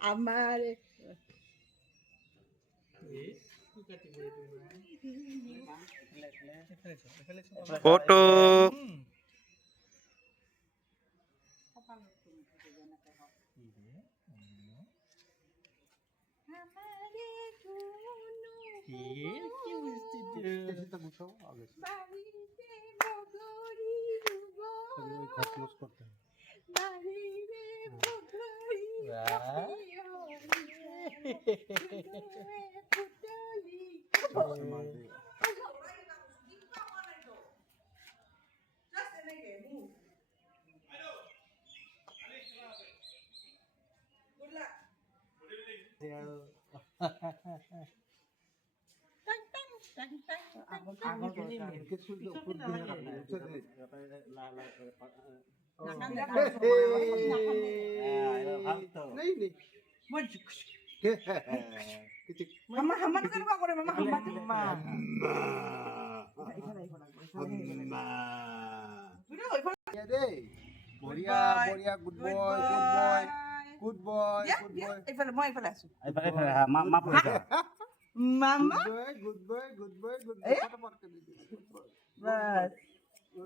আমার ফটো মামা হামা করবা করে মামা হামা বঢ়িয়া বঢ়িয়া good boy good boy good boy এইফালে মই এইফালে আছো মামা মামা good boy good boy good এই? বয় বাস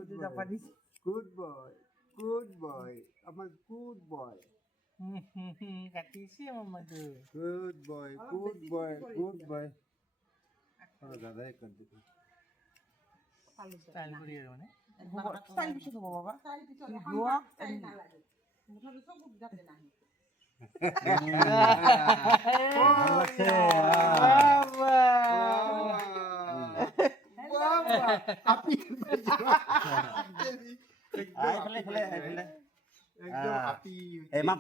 দুটা পানি গুড বয় আমার গুড বয় কাটিছে মামাটো গুড বয় দাদা এক কান্তি ষ্টাইল কৰি আৰু মানে স্টাইল বেশি খাবো বাবা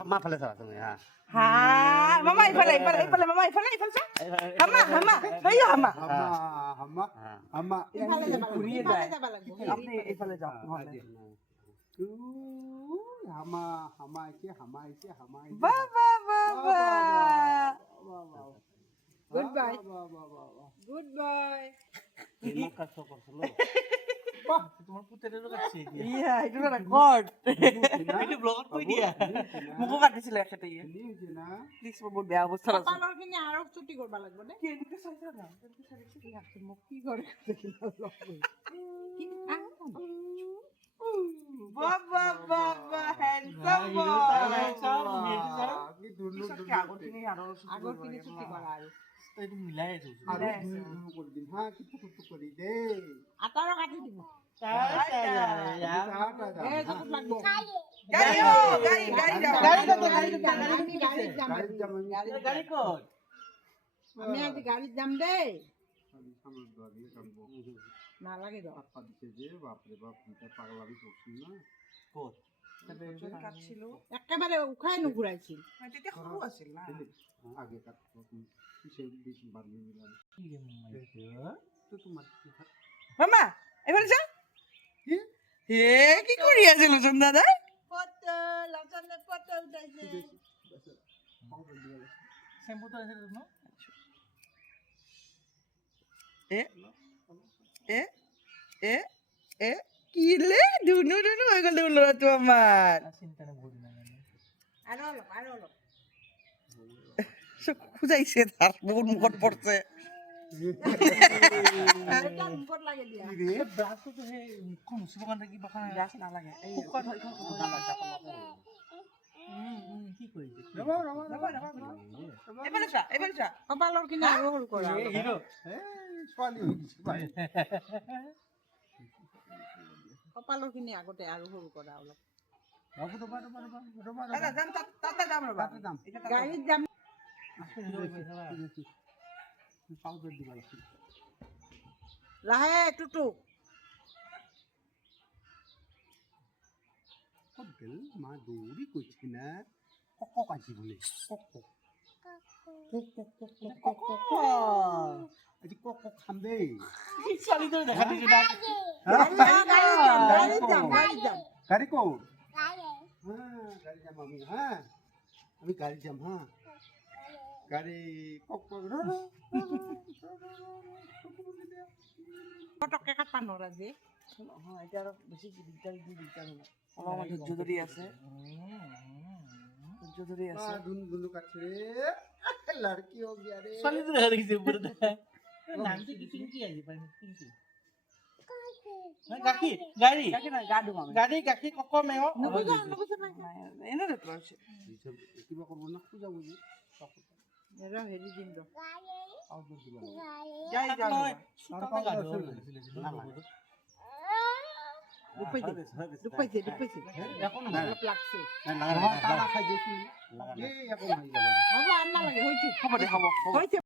মা ফালে চাবা তুমি হ্যাঁ মামা এইফালে এইফালে এইফালে মামা এইফালে এইফালে হামা হামা হেইয়া হামা হামা এইফালে ঘুরিয়ে যায় আপনি এইফালে যাও নহলে হামা বাবা বাবা গুড বাই গুড বাই তোমাৰ পুতেৰেও কাটছে এতিয়া ইয়া এটা রেকর্ড এইটো ব্লগত কৈ দিয়া মুখো কাটিছিল এখেতে ইয়ে না প্লিজ বহুত বেয়া অবস্থা আছে পালৰ খিনি আৰু ছুটি কৰিব লাগিব নে কি এনেকে চাইছা না এনেকে চাইছে কি আছে মোক কি করে বাবা বাবা হ্যান্ডসাম আগৰ খিনি ছুটি কৰা আৰু এইটো মিলাই আছো আটাৰো কাটি দিব এই যত লাগব গাড়ি গাড়ী ক'ত আমি আজি গাড়ীত যাম দেই নালাগে ৰ ক'ত কাটছিল একেবাৰে উখাই নুঘূৰাইছিল তেতিয়া সৰু আছিল না মামা এবারে যা হে কি করি আছে লুচন দাদা চেম্পুটো আছে ন এ এ এ এ কিলে দুনু দুনু হৈ গ'ল দেখোন ল'ৰাটো আমাৰ চিন্তা নকৰি আৰু অলপ চব খুজাইছে তাৰ বহুত মুখত পৰছে মুখত লাগে দিয়া ব্ৰাছটো সেই মুখখন মুচিবৰ কাৰণে কিবা গাছ নালাগে এই কি কৰিছে এইফালে চা কপালৰ খিনি আৰু সৰু কৰা হিৰো কপালৰ খিনি আগতে আৰু সৰু কৰা অলপ দাদা যাম তাতে যাম ৰ'বা গাড়ীত যাম লাহে টুটুক মা দৌৰি কৈছে না কক আজি বোলে আজি কক খাম দেই ছোৱালীটোৰ দেখা দিছে গাড়ীত যাম গাড়ী ক'ত গাড়ী যাম আমি আমি গাড়ী যাম গাড়ী কক পটককে কাটবা নৰা যে এতিয়া আৰু বেছি দিগদাৰ হ'ব অলপমান ধৈৰ্য ধৰি আছে ধৈৰ্য হাতটো ধৰি আছে ধুনু কাটছে ৰে লড়কি हो गया रे ছোৱালীটো দেখা দেখিছে ওপৰতে নামটো কি পিংকি আজি পাই পিংকি গাখীৰ গাড়ী গাখীৰ নাই গা ধুম আমি গাড়ী গাখীৰ কক মেও এনে দেখো আছে কিবা কৰব না পূজা বুঝি এৰা হেৰি দিম ৰ আউটডোর দিবা যাই যাই দুখ পাইছে এখন অলপ লাগছে না তারা খাই দিছি এই এখন হই যাবে হ'ব আন নালাগে হৈছে হ'ব দে হ'ব হৈছে